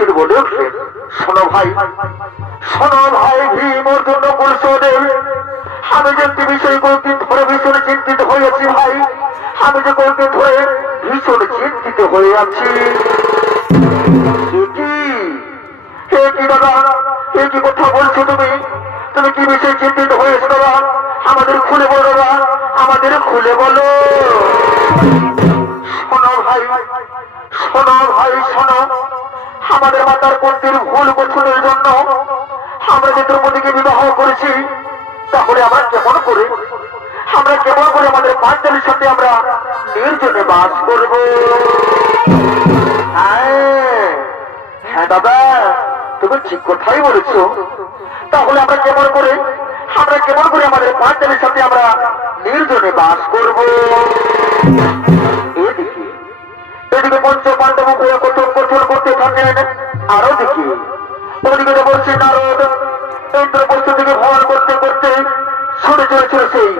যুধিষ্ঠির বলে উঠলেন, শোনো ভাই, শোনো ভাই ভীম অর্জুন নকুল সহদেব, আমি যে একটি বিষয় কয়েকদিন ধরে ভীষণ চিন্তিত হয়েছি ভাই, আমি যে কয়েকদিন ধরে ভীষণ চিন্তিত হয়ে আছি। কি দাদা, এ কি কথা বলছো তুমি? তুমি কি বিষয়ে চিন্তিত হয়েছো দাদা? আমাদের খুলে বলো দাদা, আমাদের খুলে বলো। শোনো ভাই, শোনো ভাই, শোনো, আমাদের মাতার কর্তৃর ভুল গোছনের জন্য আমরা যে দ্রৌপদীকে বিবাহ করেছি, তাহলে আমরা কেমন করে আমাদের পাঞ্চালীর সাথে আমরা নির্জনে বাস করব? হ্যাঁ দাদা, তুমি ঠিক কথাই বলেছো। তাহলে আমরা কেমন করে আমাদের পাঞ্চালীর সাথে আমরা নির্জনে বাস করব? এদিকে পঞ্চ পাণ্ডব কঠোর করতে থাকেন, আরো দেখি ওদিকে বলছে নারদ ইন্দ্রপ্রস্থ থেকে ভ্রমণ করতে করতে ছুটে চলেছিল সেই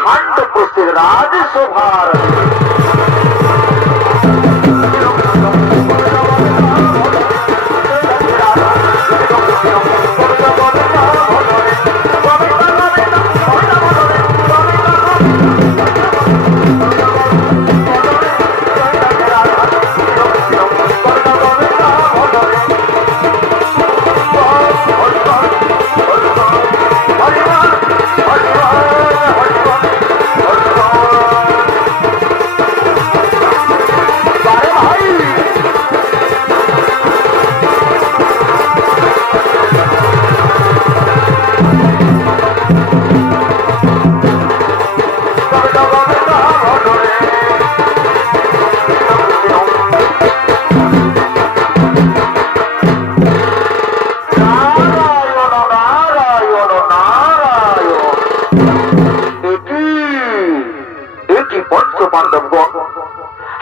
খাণ্ডপ্রস্থের রাজসভার।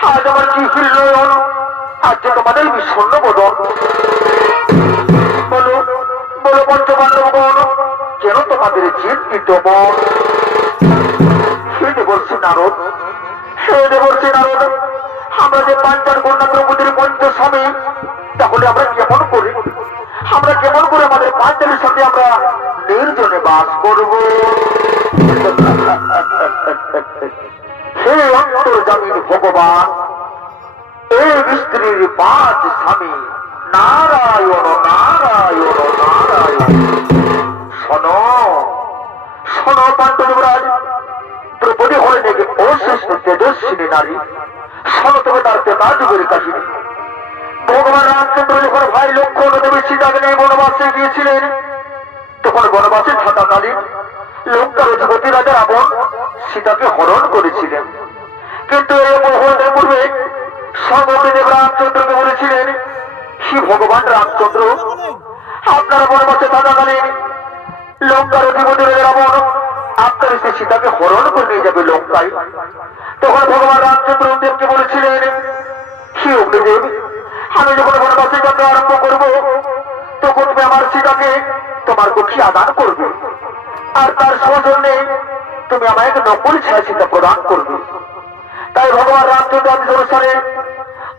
আজ আমার কি হৃদয়ন, আজ যে তোমাদের বিষণ্ণ বদন। বলো বলো পঞ্চপাণ্ডবগণ, কেন তোমাদের চিন্তিত মন? হে দেবর্ষি নারদ, হে দেবর্ষি নারদ, আমরা যে পাঞ্চাল কন্যা দ্রৌপদীর পঞ্চস্বামী, তাহলে আমরা কেমন করে আমাদের পাঞ্চালের সাথে আমরা নির্জনে বাস করব? হে অন্তর্যামীর ভগবান, এই স্ত্রীর 5 স্বামী, নারায়ণ নারায়ণ নারায়ণ। শোনো শোনো পাণ্ডবরাজ, দ্রৌপদী হলেন নাকি অশ্রেষ্ঠ তেজস্বিনী নারী। শোনো তবে তার পিতা যুগের কাহিনী। ভগবান রামচন্দ্র যখন ভাই লক্ষ্মণ দেবী সীতাকে নিয়ে বনবাসে গিয়েছিলেন, তখন বনবাসে থাকাকালীন লঙ্কার অধিপতি রাজা রাবণ সীতাকে হরণ করেছিলেন। কিন্তু এই বহুদিন পূর্বে স্বয়ং রামচন্দ্রকে বলেছিলেন, শ্রী ভগবান রামচন্দ্র, আপনারা বনবাসে থাকাকালীন লঙ্কার অধিপতি রাজা রাবণ আপনার স্ত্রী সীতাকে হরণ করে নিয়ে যাবে লঙ্কায়। তখন ভগবান রামচন্দ্র দেবকে বলেছিলেন, শ্রী অগ্নিদেব, আমি যখন বনবাসে যাত্রা আরম্ভ করবো, তখন তুমি আমার সীতাকে তোমার কক্ষে আদান করবে, আর তার সৌজন্যে তুমি আমায় এক নকল ছায়া সীতা প্রদান করবে। তাই ভগবান রামচন্দ্র আদেশ অনুসারে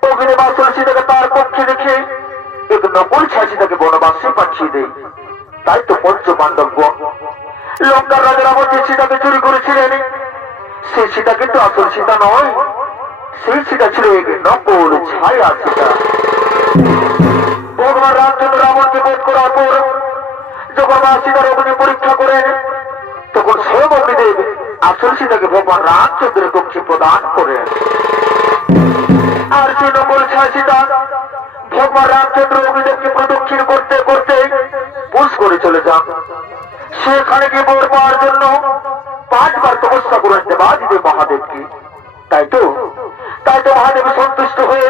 অগ্নিদেব আসল সীতাকে তার কক্ষে রেখে এক নকল ছায়া সীতাকে বনবাসে পাঠিয়ে দেয়। তাই তো পঞ্চ পাণ্ডবগণ লঙ্কার রাজা রাবণ যে সীতাকে চুরি করেছিলেন, সেই সীতা কিন্তু আসল সীতা নয়, সেই সীতা ছিল এক নকল ছায়া সীতা। ভগবান রামচন্দ্র রাবণকে বধ করার পর যখন মা সীতার অগ্নি পরীক্ষা করেন, তখন স্বয়ং অগ্নিদেব আসল সীতাকে ভগবান রামচন্দ্রের কক্ষে প্রদান করেন। আর সেই নকল ছায়া সীতা ভগবান রামচন্দ্র অগ্নিদেবকে প্রদক্ষিণ করতে করতে পুষ করে চলে যান। সেখানে গিয়ে বর পাওয়ার জন্য 5 বার তপস্যা করেন দেবাদিদেব মহাদেবকে। তাই তো মহাদেব সন্তুষ্ট হয়ে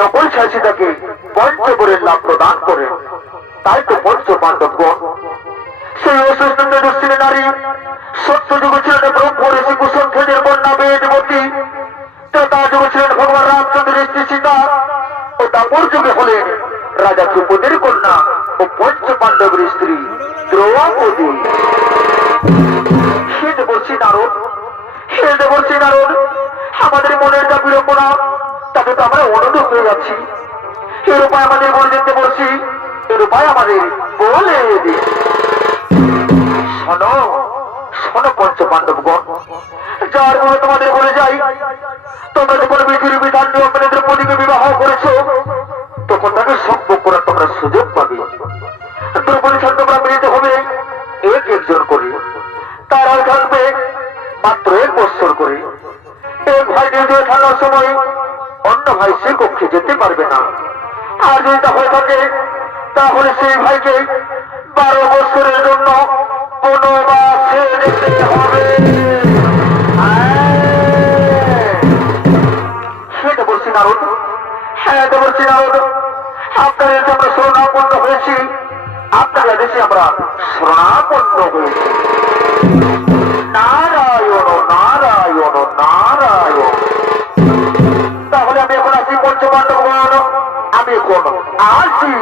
নকল ছায়া সীতাকে পঞ্চবরের লাভ প্রদান করেন। তাই তো পঞ্চ পাণ্ডবগণ সেই অশ্রেষ্ঠ তেজস্বিনী নারী সত্য যুগে ছিলেন ব্রহ্ম ঋষি কুসংখ্যের কন্যা বেদবতী, ত্রেতা যুগে ছিলেন ভগবান রামচন্দ্রের স্ত্রী সীতা, ও দাপর যুগে হলেন রাজা দ্রৌপদীর কন্যা ও পঞ্চ পাণ্ডবের স্ত্রী দ্রৌপদী। হে দেবর্ষি নারদ, হে দেবর্ষি নারদ, আমাদের মনের যা বিড়ম্বনা তাতে তো আমরা অনুরোধ হয়ে যাচ্ছি। এর উপায় আমাদের বলে দিতে বলছি, এর উপায় আমাদের বলে দিন। শোনো শোনো পঞ্চ পাণ্ডবগণ, যার বলে তোমাদের বলে যাই, তোমরা যখন বিধির বিধান নিয়ে মেয়েদের প্রতিকে বিবাহ করেছো, তখন তাকে সম্ভব করার তোমরা সুযোগ পাবে। দ্রৌপদীর সাথে তোমরা মিলিত হবে এক একজন করে, তার আয় থাকবে মাত্র 1 বৎসর করে। এক ভাই নির্দয় থাকার সময় অন্য ভাই সে কক্ষে যেতে পারবে না। আর যদি তা হয়ে থাকে তাহলে সেই ভাইকে 12 বছরের জন্য বনবাসে যেতে হবে। সেটা বলছি নারদ, হ্যাঁ এটা বলছি নারদ। আপনাদের আমরা শরণাপন্ন হয়েছি, আপনার আদেশে আমরা শরণাপন্ন হয়েছি। নারায়ণ নারায়ণ নারায়ণ। তাহলে আমি এখন আসি পঞ্চপাণ্ডবগণ, আমি এখন আসি।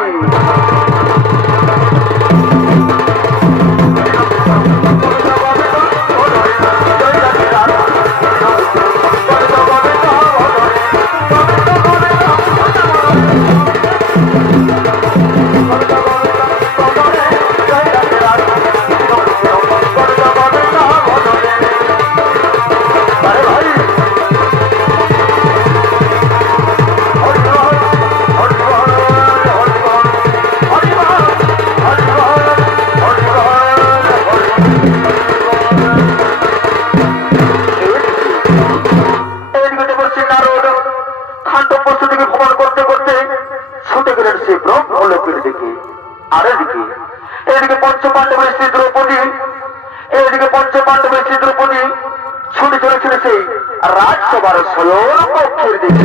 এদিকে পঞ্চপাণ্ডবের শ্রী দ্রৌপদী, এদিকে পঞ্চপাণ্ডবের শ্রী দ্রৌপদী ছুটে চলেছিল সেই রাজসভার শয়ন কক্ষের দিকে।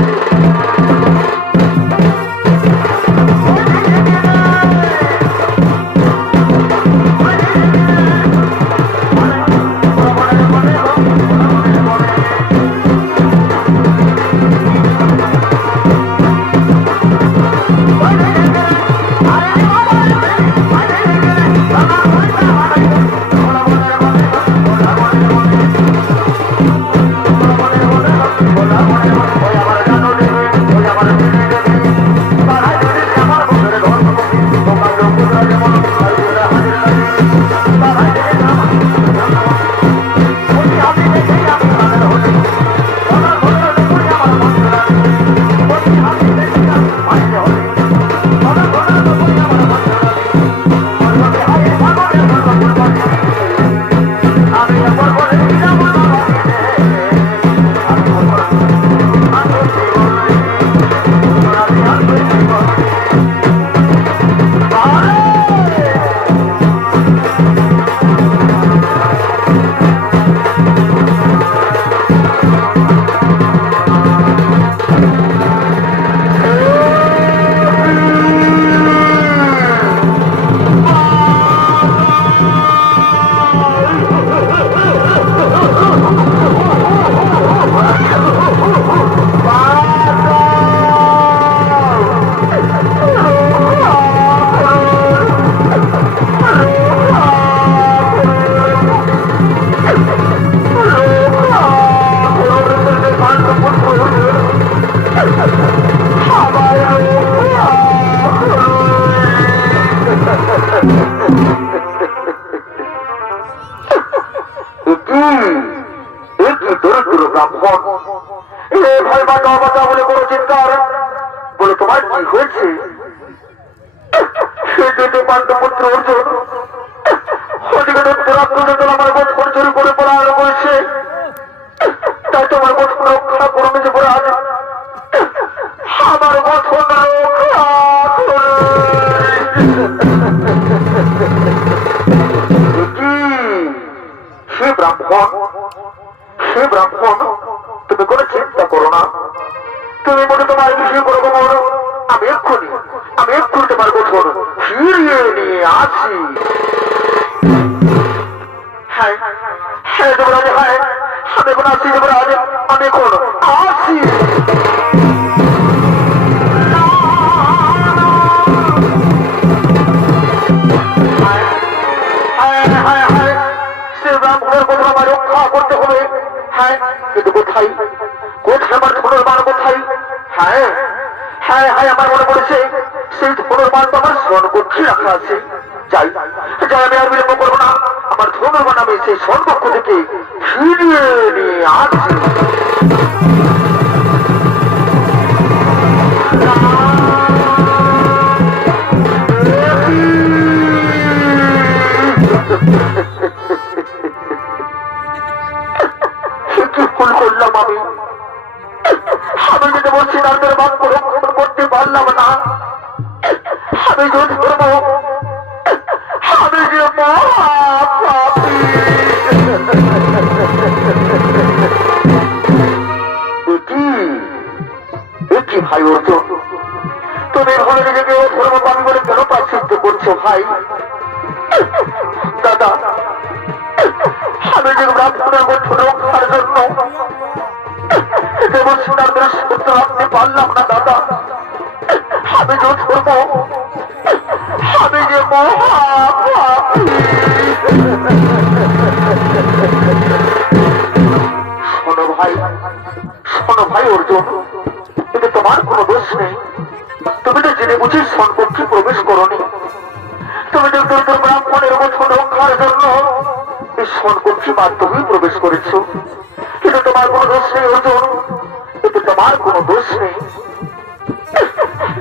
তুমি কোনো চিন্তা করো না, তুমি মনে তোমার বিষয় করবো মনে, আমি এক্ষুনি তোমার গোঠন ফিরিয়ে নিয়ে আসি। হ্যাঁ হ্যাঁ যুবরাজ, হ্যাঁ আমি এখন আসি যুবরাজ, আমি এখন আসি। রক্ষা করতে হবে, হ্যাঁ কিন্তু কোথায় কোথায় আমার ধনুর্বাণ কোথায়? হ্যাঁ হ্যাঁ হ্যাঁ আমার মনে পড়েছে সেই ধনুর মাল তো আমার স্বর্ণকক্ষে রাখা আছে। যাই যাই, আমি আর বিলম্ব করবো না, আমার ধনুর্বাণ আমি সেই স্বর্ণকক্ষ থেকে ফিরিয়ে নিয়ে আসছি। কি ভুল করলাম আমি? আমি যদি বলছি রাতের বাদ করতে পারলাম না, আমি যদি করবো, আমি যে মহাপাপী। কি ভাই অর্জুন, তুমি ভালো নিজেকে ধর্মপাপী বলে কেন প্রাশ্চিত্য করছো ভাই? দাদা, আমি যে ব্রাহ্মণের মধ্যে রক্ষার জন্য দেবসেনাদের সূত্র রাখতে পারলাম না দাদা, আমি যে ধর্ম, আমি যে মহাপাপী। শোনো ভাই, শোনো ভাই অর্জুন, কিন্তু তোমার কোনো দোষ নেই। তুমি তো জেনে বুঝে স্বর্ণকক্ষে প্রবেশ করোনি। তুমি তো ব্রাহ্মণের মধ্যে রক্ষার জন্য এই স্বর্ণকক্ষে মাধ্যমেই প্রবেশ করেছো, কিন্তু তোমার কোনো দোষ নেই অর্জুন, কিন্তু তোমার কোনো দোষ নেই।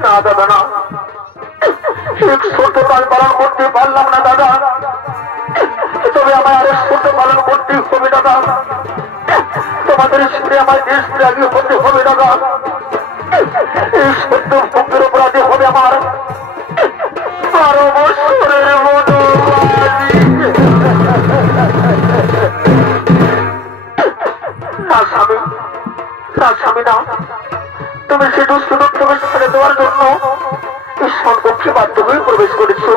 না দাদা না, এক সত্যকাল পালন করতে পারলাম না দাদা, তবে আমার আরো সত্য পালন করতে হবে দাদা। তোমাদের সাথে আমার দেশ ত্যাগী হতে হবে দাদা। এই সত্য ভক্তের অপরাধে হবে আমার 12 বছরের মতো। না স্বামী, না স্বামী না, তুমি সে দুষ্ট লোককে ছেড়ে দেওয়ার জন্য এই স্বর্ণকক্ষে বাধ্য হয়ে প্রবেশ করেছো,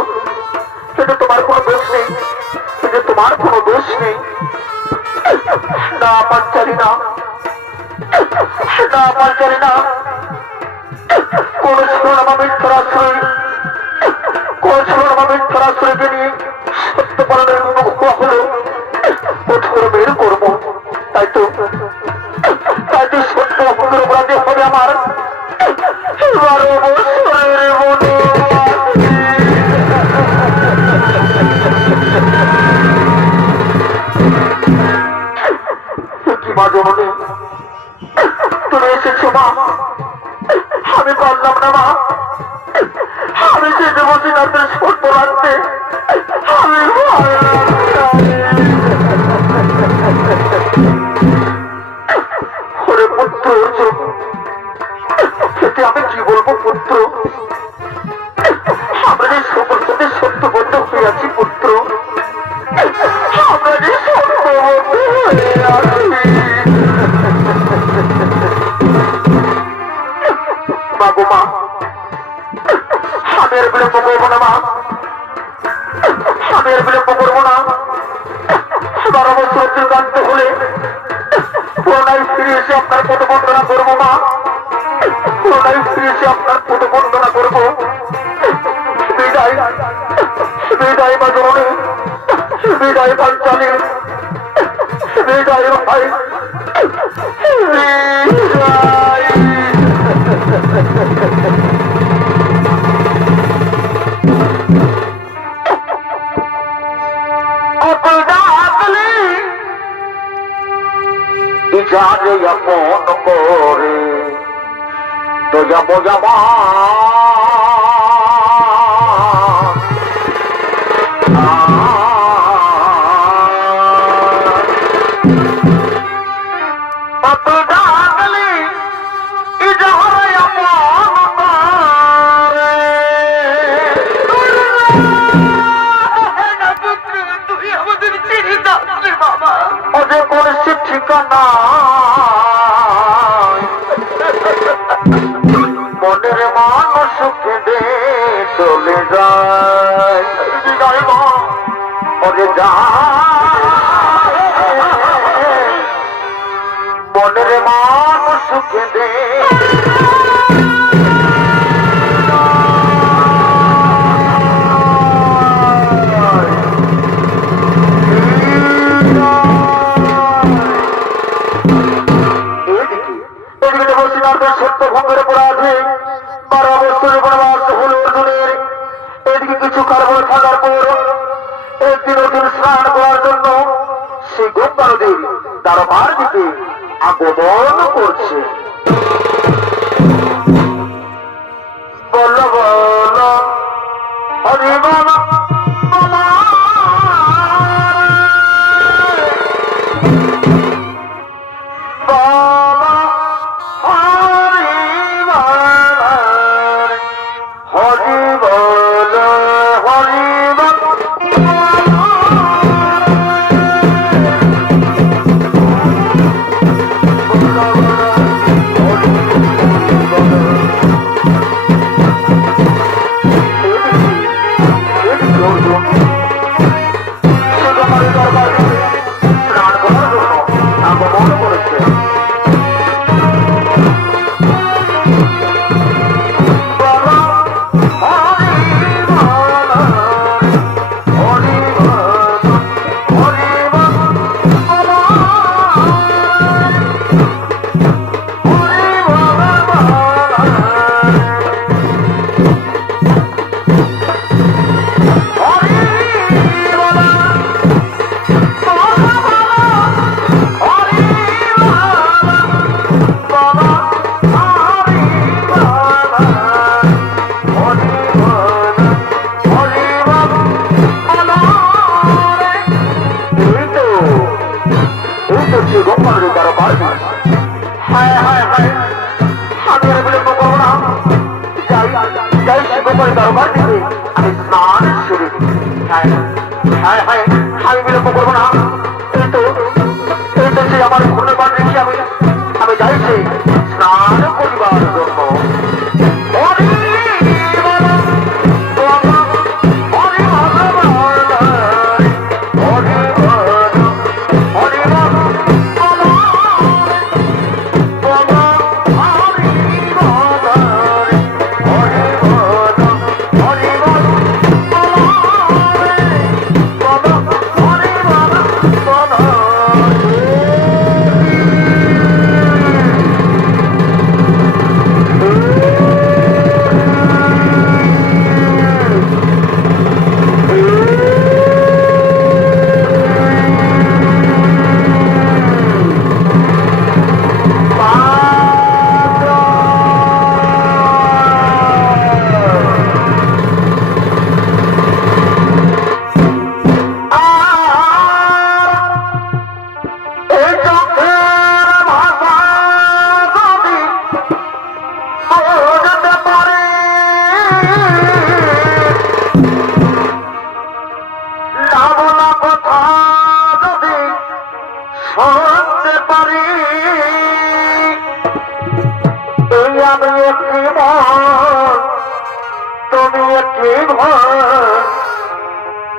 কিন্তু তোমার কোনো দোষ নেই, কিন্তু তোমার কোনো দোষ নেই। না পাঞ্চালি না, না পাঞ্চালি না, কোন ছোড়া মিথ্যার আশ্রয়, কোন ছোড়া মিথ্যার আশ্রয়কে নিয়ে সত্য পালনের মুখ হলো কঠোর বের করবো। তাই তো সত্য অপরাধে হবে আমার 12 বছরের মতো। কি মা জননী, তুমি এসেছো মা, আমি পারলাম না মা, আমি যেতে বসে তাদের সত্য রাখতে আমি ওরে পুত্র অর্জুন, সেটি আমি কি বলবো পুত্র, আমরা যে সকল সাথে সত্যবদ্ধ হয়ে আছি পুত্র, আমরা যে সত্যবদ্ধ হয়ে আছি। বাবু মা, আমি আর বিলম্ব করবো না মা, আমি আর বিলম্ব করবো না। 12 বছর কাটতে হলে পুনরায় ফিরে এসে আপনার পদ বন্দনা করবো মা, পুনরায় ফিরে এসে আপনার পদ বন্দনা করবো। বিদায়, বিদায় মা জননী, বিদায় পাঞ্চালী, বিদায় ভাই, বিদায়। যারে আপন করে তো যাবো যাবা ঠিকানা মনের মানুষ দিকে আগমন করছে। বল বল হরি বল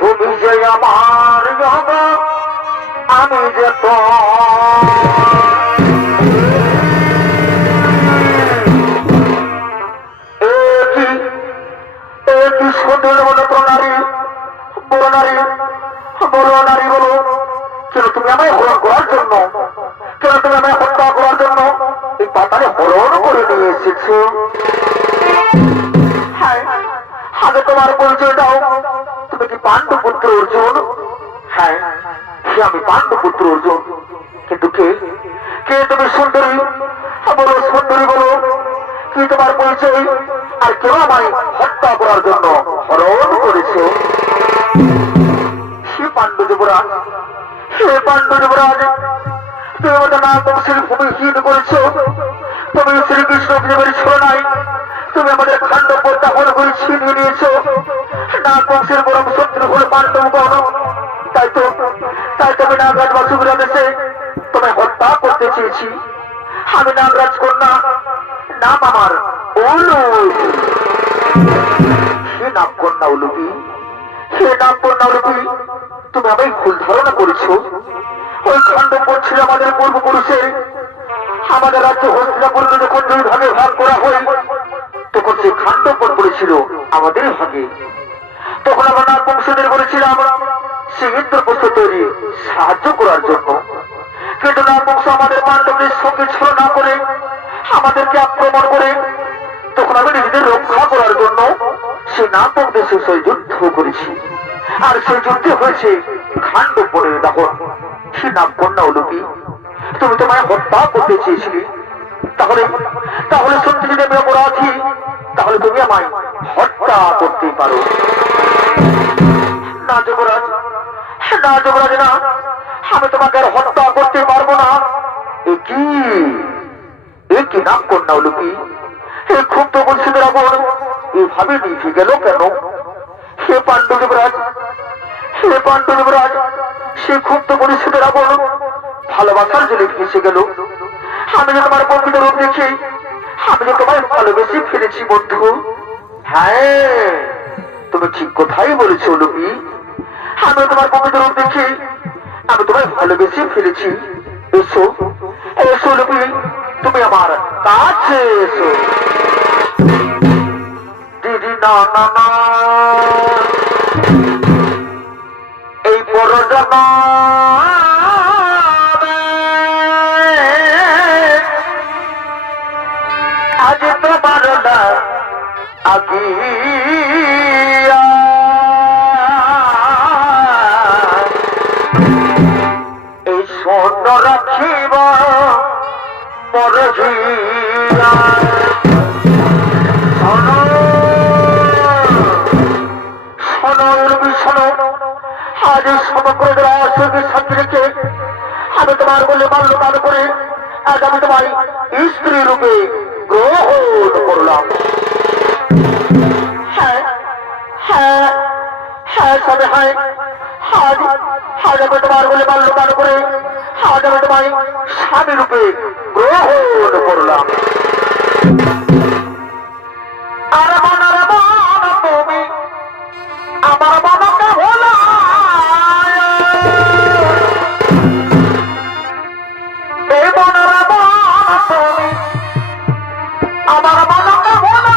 তুমি যে আমার জগৎ, আমি যে সুন্দর বলো তো নারী, বলো নারী, বলো নারী, বলো কেন তুমি আমায় হরণ করার জন্য, কেন তুমি আমায় হত্যা করার জন্য এই পাতারে হরণ করে নিয়ে এসেছো? আগে তোমার পরিচয় দাও, তুমি কি পাণ্ডুপুত্র অর্জুন? হ্যাঁ, আমি পাণ্ডুপুত্র অর্জুন। কিন্তু কে কে তুমি? সুন্দরী বলো, সুন্দরী বলো, কি তোমার পরিচয়? আর কেউ আমায় হত্যা করার জন্য হরণ করেছে? সে পাণ্ডু যুবরাজ, সে পাণ্ডু যুবরাজ, তুমি আমাদের নাম বংশের ভূমিহীন করেছো। তুমি শ্রীকৃষ্ণ প্রেমের ছলনায় তুমি আমাদের খান্ডব দাপন করে ছিনিয়ে নিয়েছো। নাগ বংশের পরম শত্রু হল পাণ্ডবগণ। তাই তুমি নাগরাজ বাসুকীর দেশে তোমায় হত্যা করতে চেয়েছি। আমি নাগরাজ কন্যা, নাম আমার উলুপি। হে নাম কন্যা উলুপি, হে নাম কন্যা উলুপি, তুমি আমায় ভুল ধারণা করেছো। ওই খান্ডব ছিল আমাদের পূর্বপুরুষের। আমাদের রাজ্য হস্তিনাপুরকে যখন দুই ভাগে ভাগ করা হয়, তখন সে খান্ডব পড়েছিল আমাদের ভাগে। তখন আমরা নাগ বংশদের বলেছিলাম সে ইন্দ্রপ্রস্থ তৈরি সাহায্য করার জন্য। কিন্তু নাগ বংশ আমাদের পাণ্ডবদের সঙ্গে ছিল না করে আমাদেরকে আক্রমণ করে। তখন আমি নিজেদের রক্ষা করার জন্য সে নাগ দেশের সঙ্গে যুদ্ধ করেছি। আর সেই যুদ্ধে হয়েছে খান্ডব বনের দাহন। সে নাম কন্যা উলুপি, তুমি তোমায় হত্যা করতে চেয়েছিলে। তাহলে তাহলে সত্যি যদি আমি অপরাধী, তাহলে তুমি আমায় হত্যা করতে পারো। না যুবরাজ, না যুবরাজ, না, আমি তোমাকে আর হত্যা করতে পারবো না। কি নাম কন্যা লুকি, এই ক্ষুব্ধ বংশীদের আগুন এভাবে নিভে গেল কেন? হে পাণ্ডু যুবরাজ, হে পাণ্ডু যুবরাজ, সে ক্ষুব্ধ বংশীদের আগুন ভালোবাসার জলে ভেসে গেল। আমি যে তোমার প্রকৃত রূপ দেখি, আমি যে তোমায় ভালোবেসে ফেলেছি বন্ধু। হ্যাঁ, তুমি ঠিক কথাই বলেছো লুকি, আমি তোমার প্রকৃত রূপ দেখি আমি তোমায় ভালোবেসে ফেলেছি। এসো এসো লুকি, তুমি আমার কাছে এসো। দিদি না না না, এই পরজনা আজ তোমার না আগে এই স্বর্ণ রাখিব পর আজ সমগ্র সাথে রেখে আমি তোমার বলে বাল্যকাল করে আজ আমি তোমার স্ত্রী রূপে গ্রহণ করলাম। হ্যাঁ হ্যাঁ হ্যাঁ সবে হ্যাঁ, আজ আজ আমি তোমার বলে বাল্যকাল করে আজ আমি তোমার স্বামী রূপে গ্রহণ করলাম। আর মনার মন তুমি আমার মনকে ভোলা, এই মনার মন তুমি আমার মনকে ভোলা,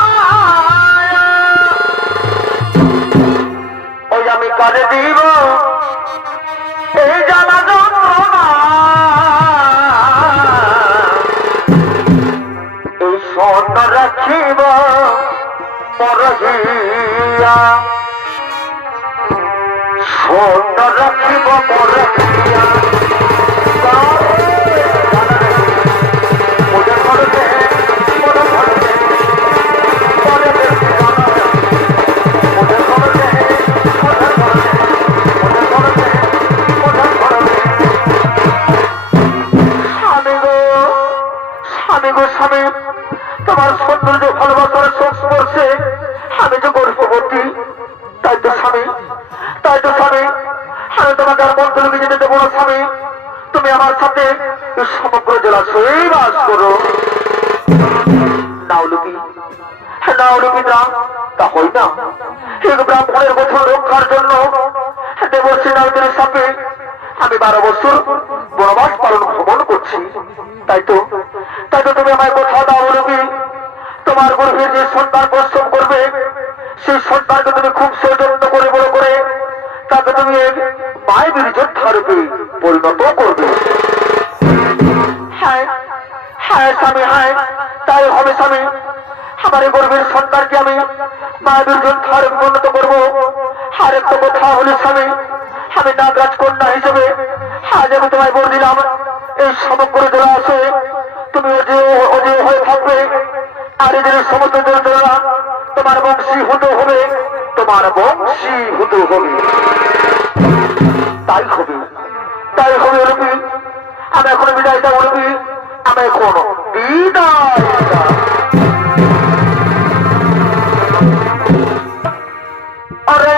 ওই আমি কাজে দিব এই জ্বালা যন্ত্রণা, এই স্বর্ণ রাখিব পরহিয়া, স্বর্ণ রাখিব পরহিয়া। তোমার সৌন্দর্য ভালোবাসার সংস্পর্শে আমি তো গর্ভবতী। তাই তো স্বামী, তাই তো স্বামী, আমি তোমাকে আর মন্ত্র লুকিয়ে যেতে দেবো না স্বামী। তুমি আমার সাথে সমগ্র জলাশয়ে বাস করো। নাও লুকি, নাও লুকি, না তা হই না। এক ব্রাহ্মণের বছর রক্ষার জন্য দেবশ্রী নারদের সাথে আমি 12 বছর বনবাস পালন ভ্রমণ করছি। তাই তো তুমি আমায় কথা দাও লুকি, তোমার গর্ভে যে সন্তান প্রসব করবে সেই সন্তানকে তুমি খুব সৌজন্য করে বড় করে তাকে তুমি মায়ের যোদ্ধা রূপে পরিণত করবে। হ্যাঁ হ্যাঁ স্বামী, হ্যাঁ তাই হবে স্বামী। আমার এই গর্ভের সন্তানকে আমি মায়ের যোদ্ধা রূপে পরিণত করবো। আর একটা কথা হলে স্বামী, আমি নাগরাজ কন্যা হিসেবে আজ আমি তোমায় বলে দিলাম, এই সমগ্র জলাশয়ে তুমি অজেয় হয়ে থাকবে। আর এদের সমস্ত জলজলা তোমার বংশীভূত হবে, তোমার বংশীভূত হবে। তাই হবে, তাই হবে রবি। আমি এখন বিদায় দেবো রবি, আমি এখন বিদায়। আরে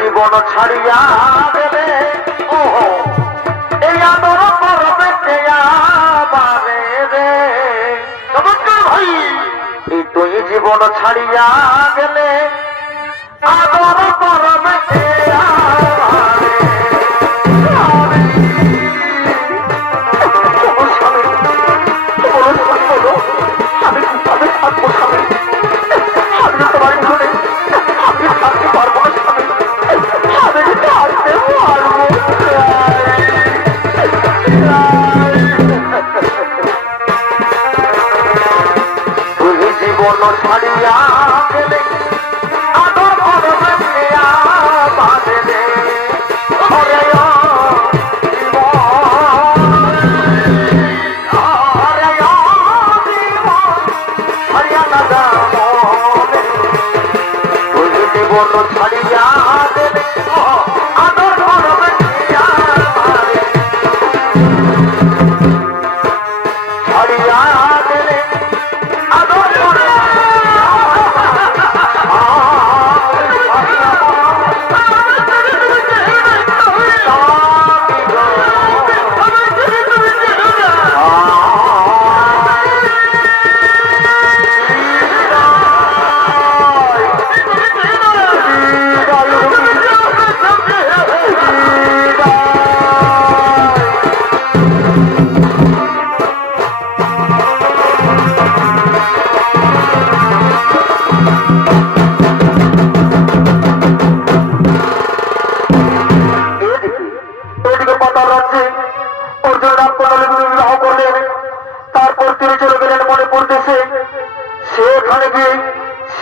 জীবন ছাড়িয়া দেবে, ওহো এই আদর করবে কে আমারে রে। চমৎকার ভাই, এই তুই জীবন ছাড়িয়া গেলে আদর করবে কে আমারে। আমি কিভাবে থাকবো স্বামী? আমি তোমার ঘরে আমি থাকতে পারবো না স্বামী, আমি আসতে পারবো। ছাড়িয়া গেলে আদর করবে বাঁধলে হরে জীবন ছাড়িয়া দেবে আদর করবে ছাড়িয়া দেবে আদর করবে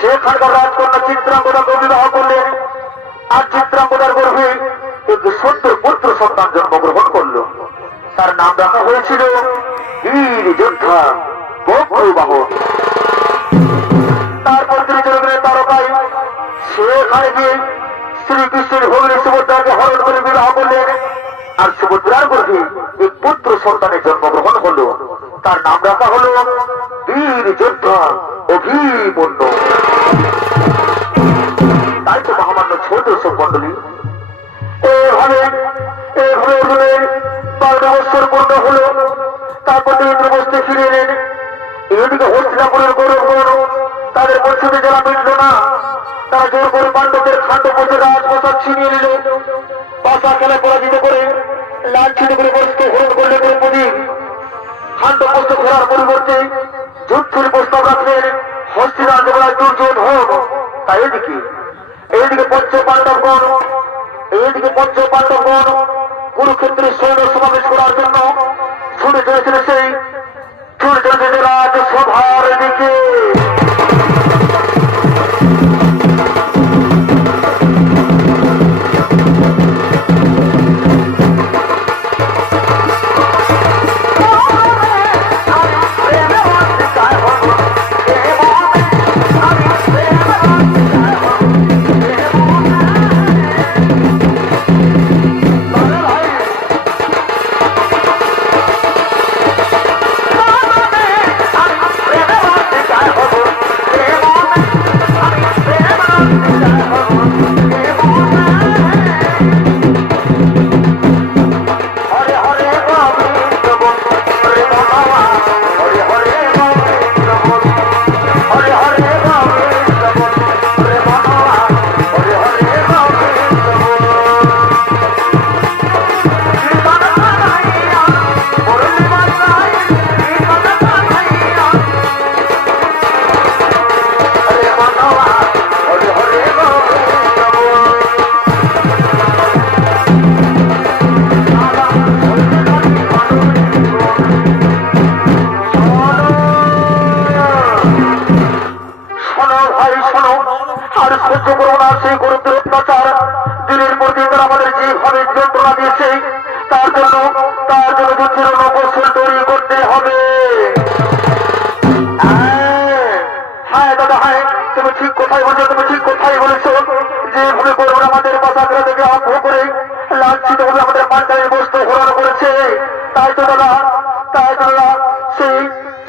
সেখানকার রাজকন্যা চিত্রাঙ্গদাকে বিবাহ করলেন আর চিত্রাঙ্গদার গর্ভে একটি সুন্দর পুত্র সন্তান জন্মগ্রহণ করল। তার নাম রাখা হয়েছিল বীর যোদ্ধা বক্রবাহন। তারপর তিনি চলে গেলেন তারকায়। সেখানে গিয়ে শ্রীকৃষ্ণের ভগিনী সুভদ্রাকে হরণ করে বিবাহ করলেন আর সুভদ্রার গর্ভে এক পুত্র সন্তানের জন্মগ্রহণ হল। তার নাম রাখা হল বীর যোদ্ধা অভিমন্যু। তাই তো মহামান্য ছোট দর্শক মন্ডলী এভাবে অর্জুনের 12 বৎসর পূর্ণ হল। তারপর তিনি ইন্দ্রপ্রস্থে ফিরে এলেন। এদিকে হস্তিনাপুরের গৌরবগণ তাদের পরিস্থিতি যারা মিটল না, তারা জোর করে পাণ্ডবদের খান্ড পথে রাজপ্রসাদ ছিনিয়ে নিল। পাশা খেলা পরাজিত করে লাঞ্ছিত করে বস্ত্র হরণ করলে দ্রৌপদী খান্ড পথ ফেরার পরিবর্তে যুদ্ধের প্রস্তাব রাখলেন হস্তিনার দেবরাজ দুর্যোধন। তাই এইদিকে পঞ্চ পাণ্ডবগণ কুরুক্ষেত্রে সৈন্য সমাবেশ করার জন্য ছুটে চলেছিল সেই রাজ সভার দিকে।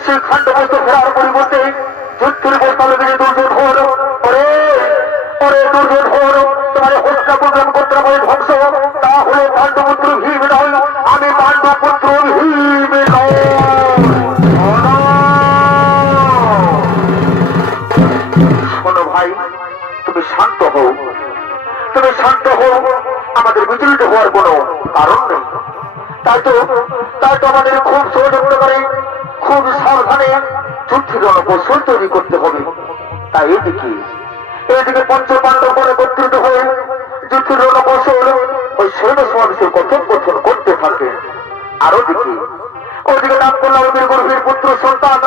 সেই খণ্ড বস্তু ফেরার পরিবর্তে যুদ্ধের প্রস্তাব লেগেছে দুর্যোধন। ওরে দুর্যোধন, তোমার হত্যা প্রোগ্রাম করতে হবে ধ্বংস। তা হলো পাণ্ডবপুত্র ভীম নয়, আমি পাণ্ডবপুত্র ভীম নয়। শোনো ভাই, তুমি শান্ত হও, তুমি শান্ত হও, আমাদের বিচলিত হওয়ার কোনো কারণ নেই। তাই তো আমাদের খুব সহযোগিত করে খুব সাবধানে যুদ্ধের রণকৌশল তৈরি করতে হবে। তাই এইদিকে পঞ্চ পাণ্ডব একত্রিত হয়ে যুদ্ধের রণকৌশল ওই সৈন্য সমাবেশের কথন করতে থাকে। আর ওইদিকে নাম করলাম গর্ভীর পুত্র সন্তান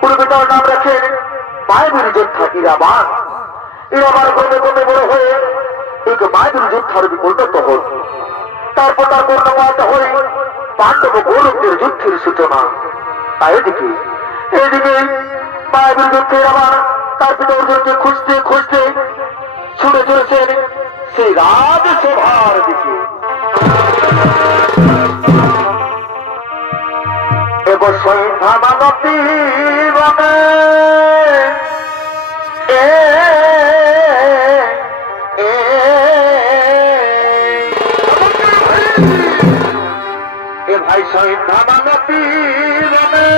পূর্বে তার নাম রাখেন ইরাবান ইরাবান ক্রমে ক্রমে বড় হয়ে এক মায়ের যুদ্ধার পরিণত হল। তারপর তার কর্ণপাত হয়ে পাণ্ডব গৌরবদের যুদ্ধের সূচনা। এদিকে মায়ের যুদ্ধে ইরাবান তার পিতা অর্জুনকে খুঁজতে খুঁজতে ছুটে চলেছেন সেই রাজসভার দিকে। অবশ্যই ধামানতি বনে এ ভাই শহীদ ধামানতি বনে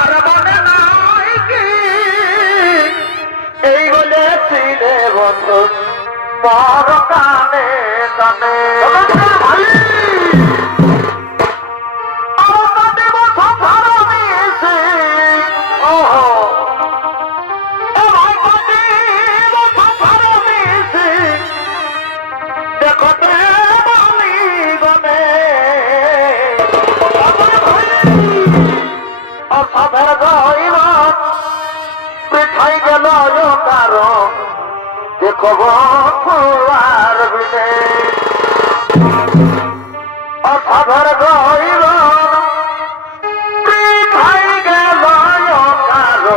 আর বনে নাই কি এই বলেছিলে বন্ধু বড় কানে কানে দেখো আর বিনে অসাধর গইল ভাই গেল কারণ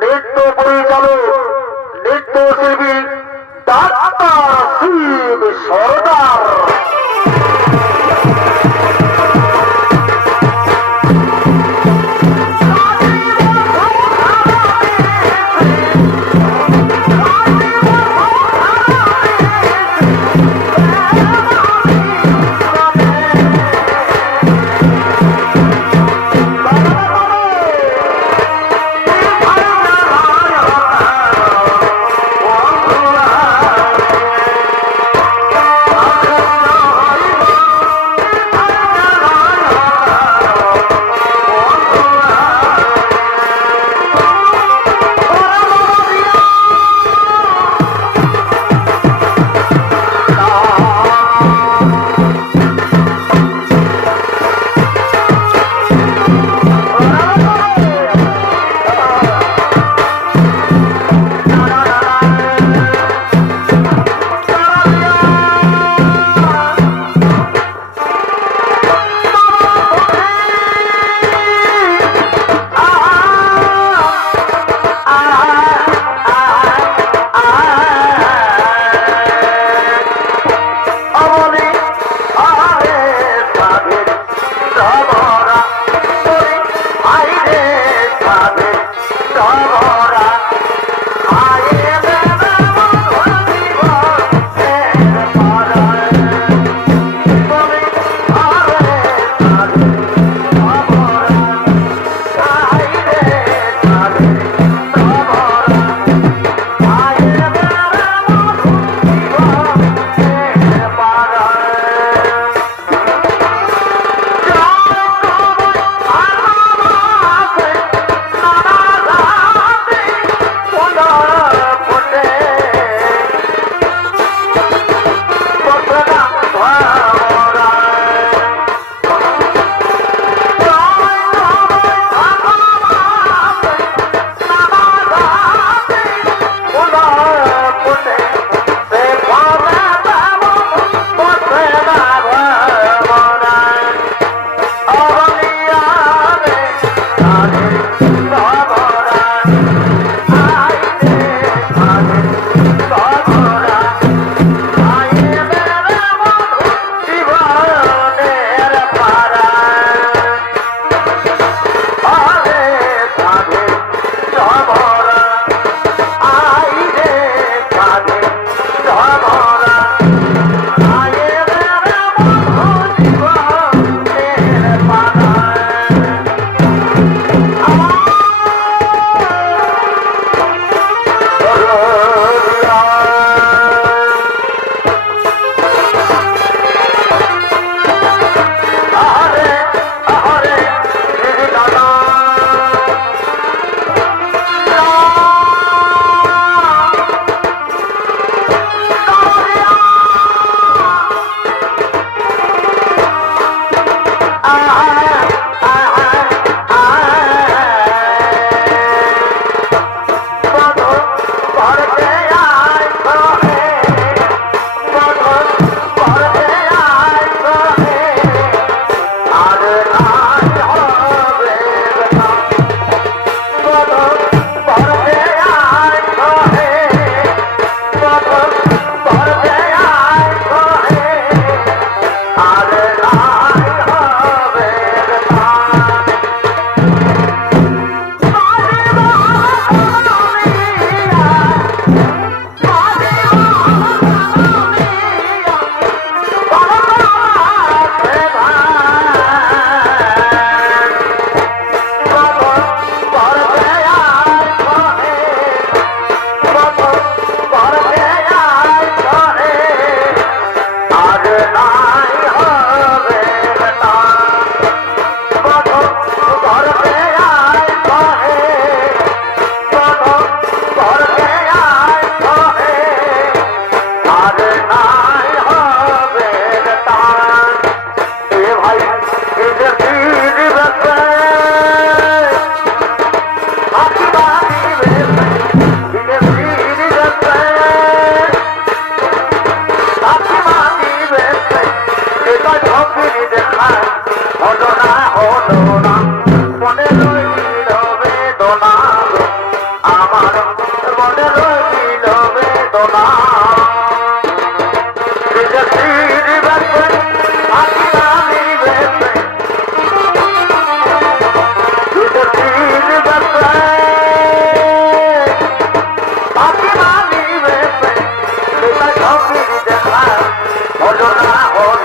নৃত্য পরিচালক নৃত্য শিল্পী ডাক্তার শিব সরদার।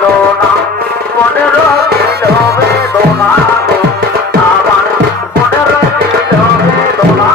রইল না মনে রইল বেদনা গো আমার মনে রইল বেদনা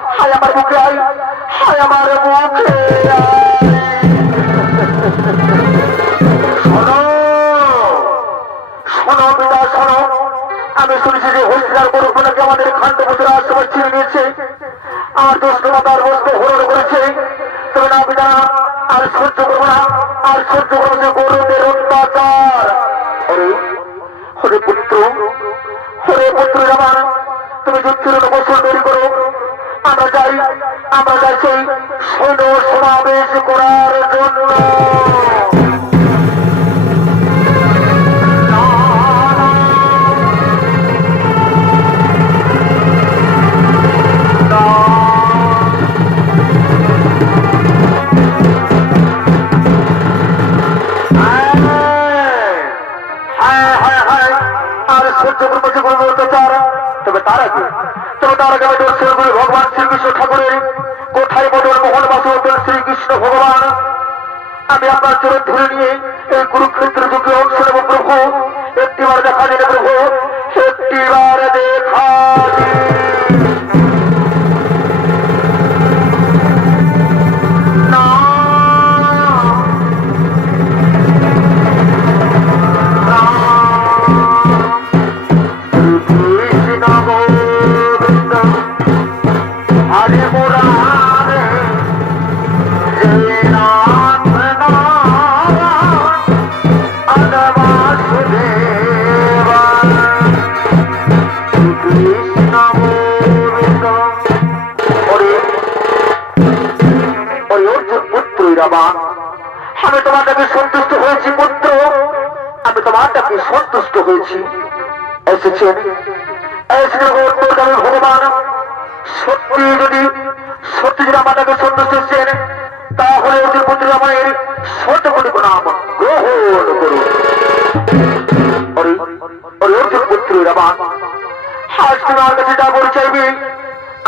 হায় আমার মুখে এসেছে সৈন্য সমাবেশ করার জন্য। তবে তার আগে ভগবান শ্রীকৃষ্ণ ঠাকুরের কোথায় বদল মোহন বাসুদেব শ্রীকৃষ্ণ ভগবান, আমি আপনার চরণ ধরে নিয়ে এই কুরুক্ষেত্র যুগে অংশ নেব প্রভু। একটিবার দেখা দিলে প্রভু, একটিবার দেখা আমি তোমাকে সন্তুষ্ট হয়েছি পুত্র, আমি তোমাকে সন্তুষ্ট হয়েছি। এসেছেন ভগবান, সত্যি যদি আমাকে সন্তুষ্ট হচ্ছেন তাহলে অর্জুন পুত্র আমাদের শতকোটি প্রণাম গ্রহণ করুন। অর্জুন পুত্র রামান, আজ তোমার কাছে যা বলে চাইবে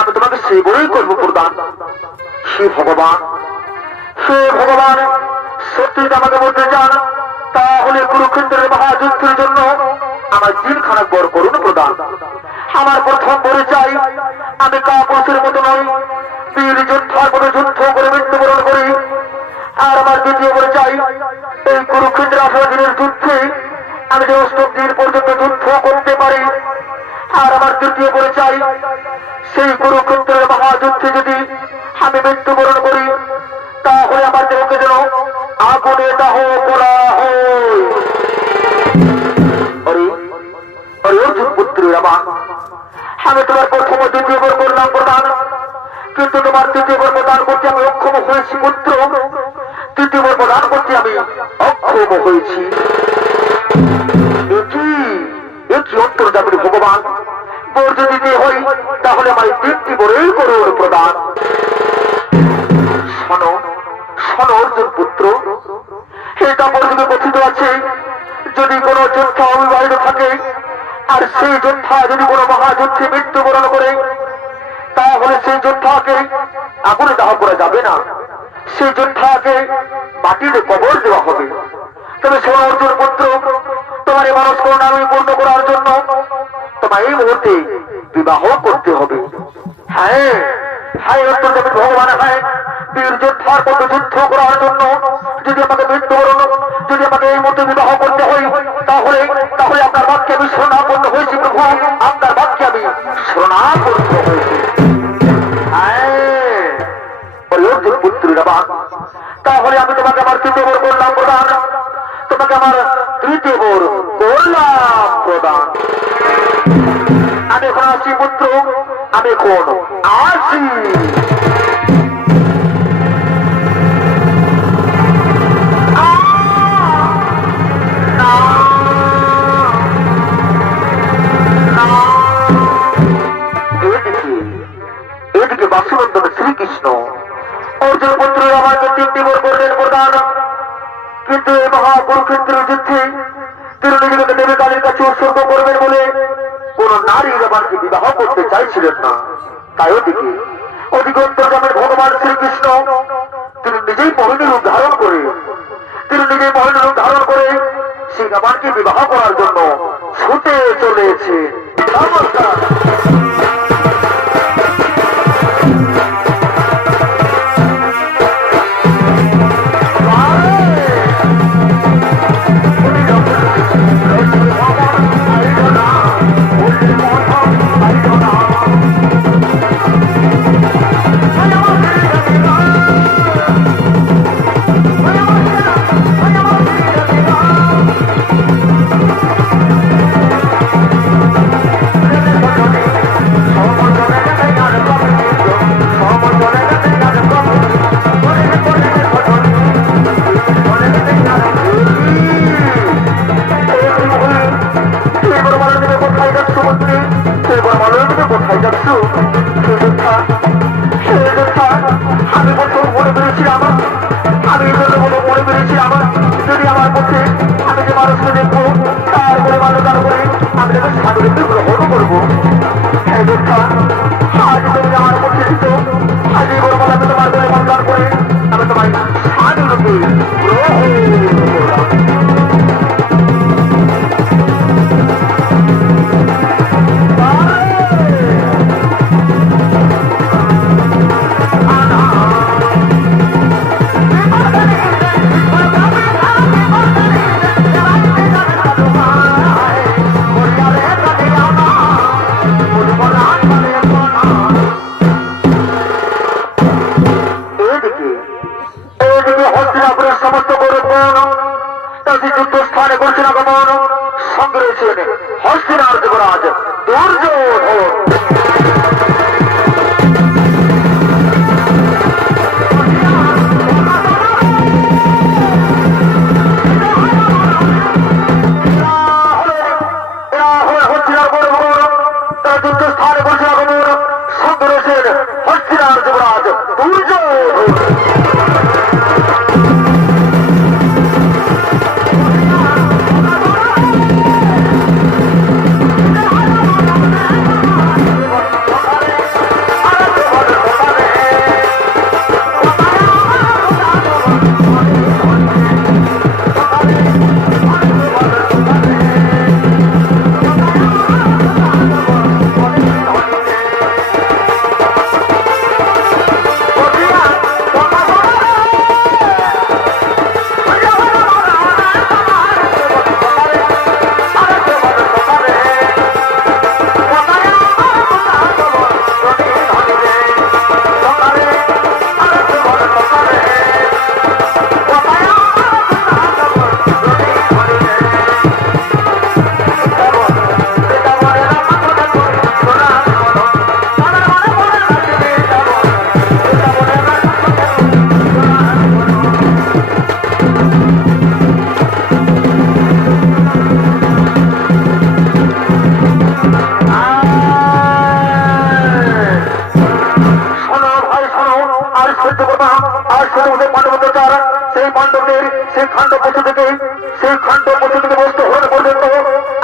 আমি তোমাকে সেই বলেই করবো প্রদান। সে ভগবান সত্যি আমাকে বলতে চান তাহলে কুরুক্ষেত্রের মহাযুদ্ধের জন্য আমার দিনখানা বড় করুন প্রদান। আমার প্রথম বলে চাই আমি কাপুরুষের মতো নই, বীর যোদ্ধার মতো যুদ্ধ করে মৃত্যুবরণ করি। আর আমার দ্বিতীয় বলে চাই এই কুরুক্ষেত্রের 18 দিনের যুদ্ধে আমি যে 8ম দিন পর্যন্ত যুদ্ধ করতে পারি। আর আমার তৃতীয় বলে চাই সেই কুরুক্ষেত্রের মহাযুদ্ধে যদি আমি মৃত্যুবরণ করি তাহলে আমার দেহকে যেন আগুনে দাহ করা হয়। অর্জুন পুত্র রামান, আমি তোমার প্রথম ও দ্বিতীয় বর করলাম প্রদান, কিন্তু তোমার তৃতীয় বর প্রদান করতে আমি অক্ষম হয়েছি পুত্র। তৃতীয় বর প্রদান করতে আমি অক্ষম হয়েছি। একই অন্তর্যামী ভগবান, বর যদি দিতে হয় তাহলে আমার 3টি বরেই করুন প্রদান। শোনো অর্জুন পুত্র, এটা পর্যন্ত কথিত আছে যদি কোন যোদ্ধা অবিবাহিত থাকে আর সেই যোদ্ধা যদি কোনো মহাযুদ্ধে মৃত্যুবরণ করে তাহলে সেই যোদ্ধাকে আগুনে দাহ করা যাবে না, সেই যোদ্ধাকে মাটিতে কবর দেওয়া হবে। তবে শোনো অর্জুন পুত্র, তোমার এই মানস করুণা আমি পূর্ণ করার জন্য তোমার এই মুহূর্তে বিবাহ করতে হবে। হ্যাঁ অন্তর্যামী ভগবান, বীর যোদ্ধার মতো যুদ্ধ করার জন্য যদি আমাকে মৃত্যুবরণ, যদি আমাকে এই মতো বিবাহ করতে হয় তাহলে আপনার বাক্যে আমি শরণাপন্ন হয়েছি প্রভু, আপনার বাক্যে আমি শরণাপন্ন হয়েছি। অর্জুন পুত্র রামান, তাহলে আমি তোমাকে আমার তৃতীয় বর করলাম প্রদান, তোমাকে আমার তৃতীয় বর করলাম প্রদান। আমি এখন আসি পুত্র, আমি এখন আসি। এদিকে বাসুনন্দন শ্রীকৃষ্ণ অর্জুন পুত্র আমাকে 3টি বর করলেন প্রদান, কিন্তু এই মহাকুরুক্ষেত্রের যুদ্ধে তিনি নিজেকে দেবী কালীর কাছে উৎসর্গ করবেন বলে কোন নারী আমাকে বিবাহ করতে চাইছিলেন না। তাই ওদিকে অন্তর্যামীর ভগবান শ্রীকৃষ্ণ তিনি নিজেই মহিনী রূপ ধারণ করে সেই আমাকে বিবাহ করার জন্য ছুটে চলেছে। নমস্কার। কিন্তু আমি প্রথম মনে পেরেছিলাম, আমি মনে পেরেছিলাম যদি আমার পক্ষে আমি যে মানুষকে দেখবো তারপরে তার করে আমি তাকে স্বাধীনতা গ্রহণ করবো। আজ তুমি আমার পক্ষে দিত, আজ এই বড় বলা তোমার বলে মন্দার করে আমি তোমায় স্বাধীনতা গ্রহণ করলাম। হস্তিনার যুবরাজ দুর্যোধন। হস্তিনার যুবরাজ দুর্যোধন।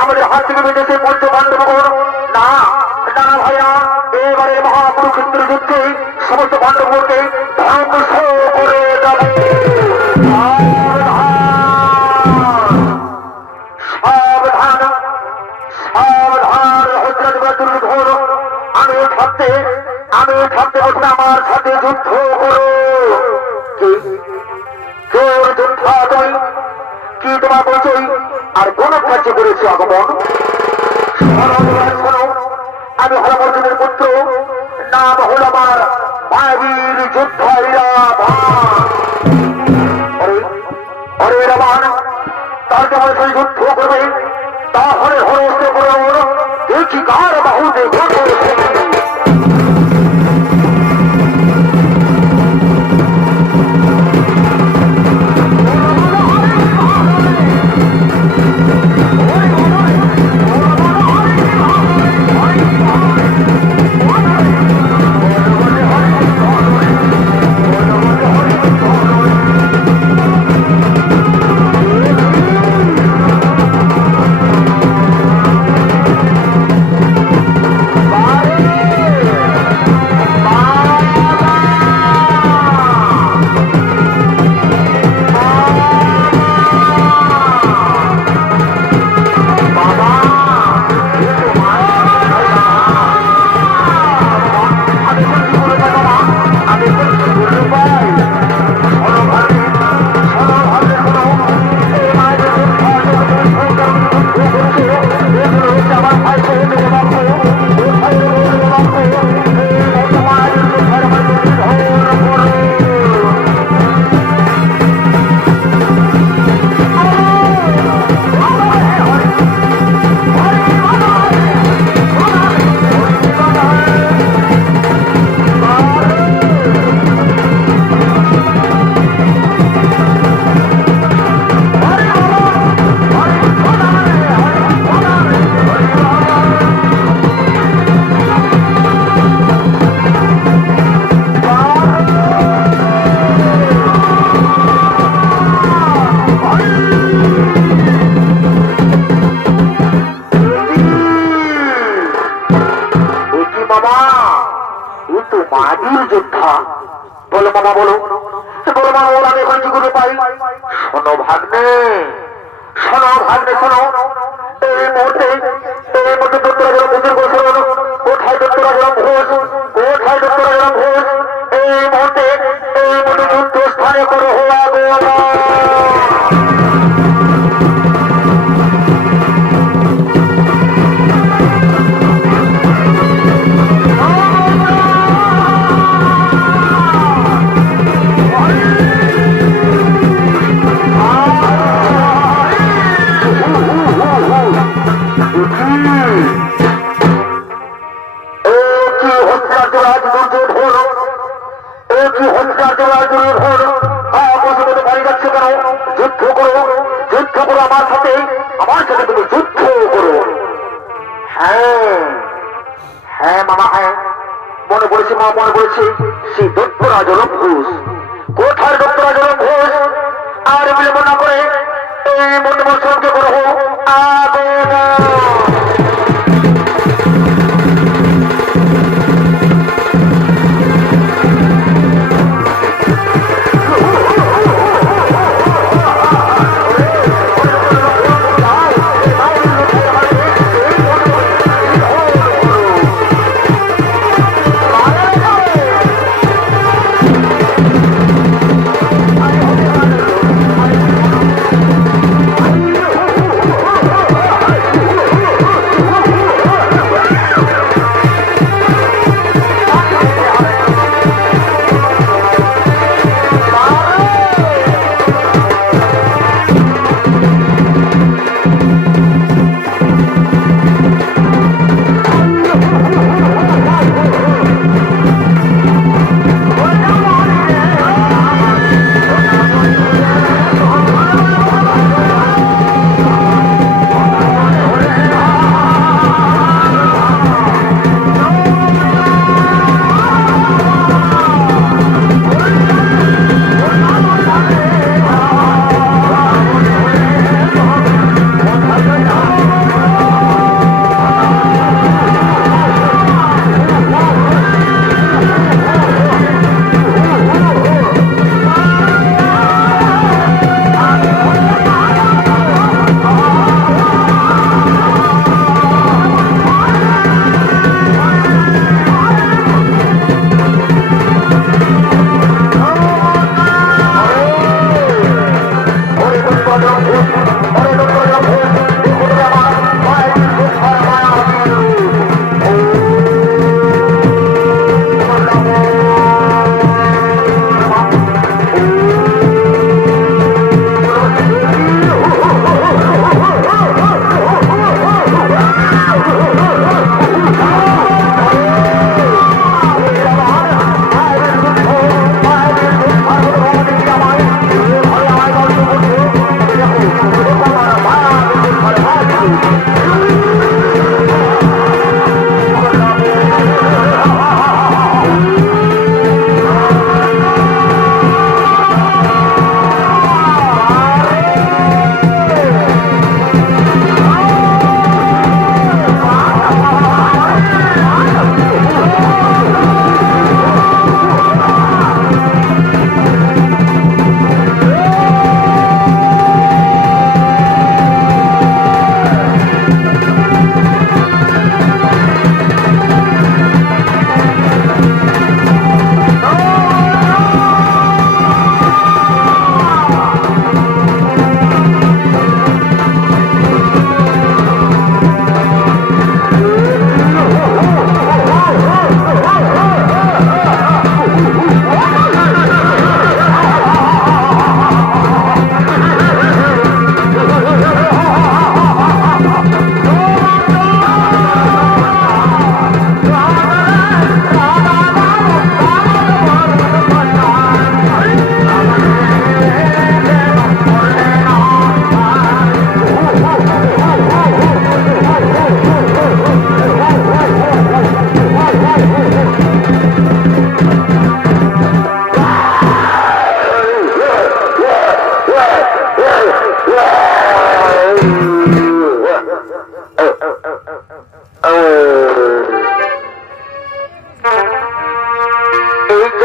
আমাদের হাত থেকে বেঁচেছে পঞ্চ পাণ্ডব না না ভাইয়া, এবারে মহাকুরুক্ষেত্র যুদ্ধে সমস্ত পাণ্ডবকে ধ্বংস করে দেবে। সাবধান সাবধান দুর্যোধন, আমি থাকতে বলছি আমার সাথে যুদ্ধ করো। কি তোমার পরিচয় আর কোন কার্য করেছে আগমন? আমি হলাম অর্জুনের পুত্র, নাম হল আমার মায়াবীর যোদ্ধা অরে রাবণ, তার যেমন সেই যুদ্ধ করবে তাহলে হরস্ত করে দেখি কার বাহুতে ঘটে। মামা এ তো মাদির যোদ্ধা। বলো মামা বলো, বলো মামা বলো, আমি এখন কি করে পাই? শোনো ভাগ্নে, শোনো ভাগ্নে, শোনো। এই মুহূর্তে দত্তরাজের বুঝের বসে কোথায় দত্তরাজের ঘোষ, কোথায় দত্তরাজের ঘোষ? এই মুহূর্তে যুদ্ধ স্থানে করো হওয়া মনে পড়েছে সেই দত্তরাজের ঘোষ। কোথায় দত্তরাজের ঘোষ? আর বিলম্ব না করে এই মনে মশনকে করো আবেদন।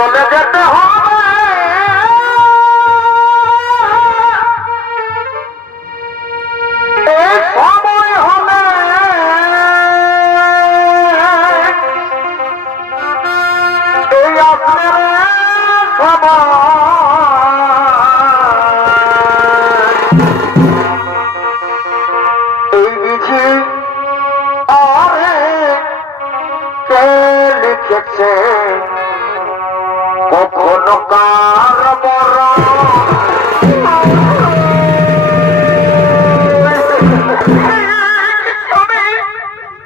চলে যেতে হবে এই সময় হলে এই আপনার সময় এই বিধি আরে কে লিখেছে কখনো কার বড়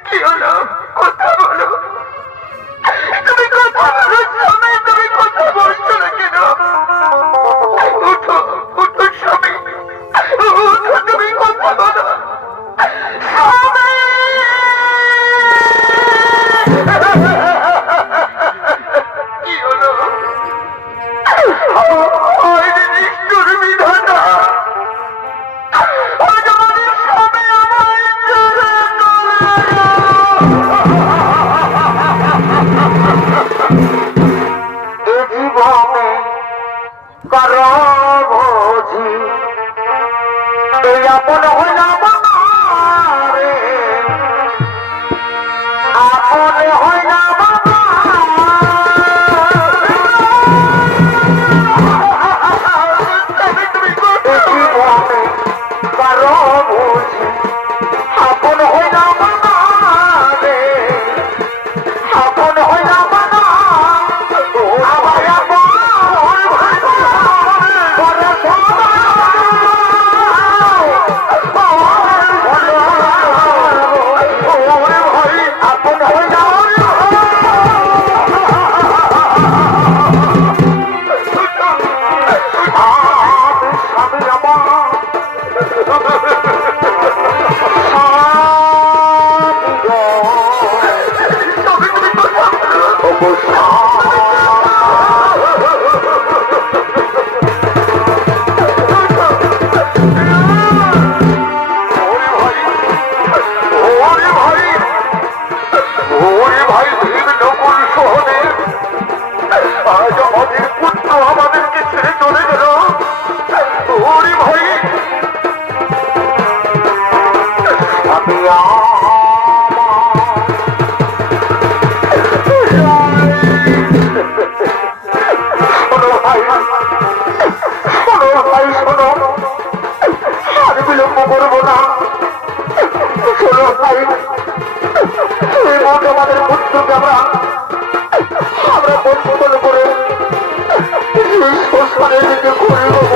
কি হলো কথা বলো তুমি কথা বলো স্বামী তুমি কথা বলছো না কেন উঠো উঠো স্বামী উঠো তুমি কথা বলো স্বামী কি হলো নিষ্ঠুর বিধাতা আমাদের স্বামী আমায় ছেড়ে এ জীবনে কারো বুঝি এই আপন হইলাম রে আপন হইলাম জীবনে কারো বুঝি আপন হইলাম রে আপন হইলাম আমাদেরকে ছেড়ে চলে গেল ওরে ভাই আমি শোনো ভাই শোনো ভাই শোনো আর বিলম্ব করবো না শোনো ভাই এই মত আমাদের পুত্রকে আমরা বন্ধন করে শ্মশানের দিকে ঘুরব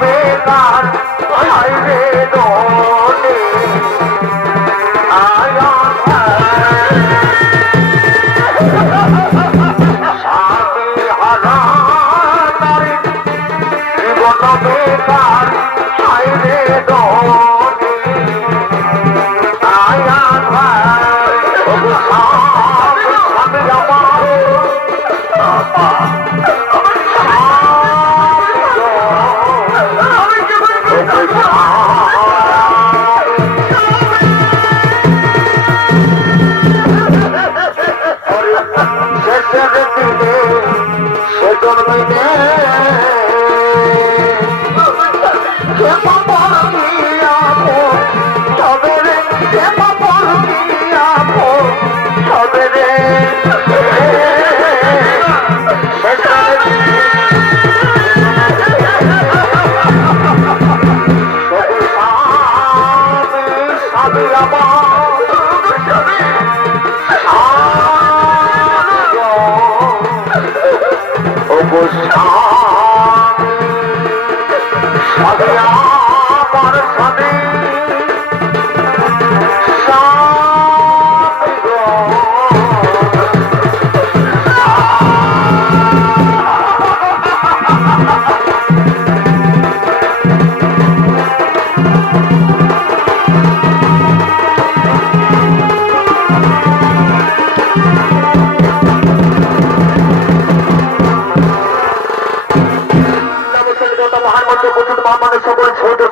বেকার হাইরে দোলে আয়া স্বামী হারা নারী জীবন বেকার হাইরে দোলে আয়া স্বামী আমার তোমার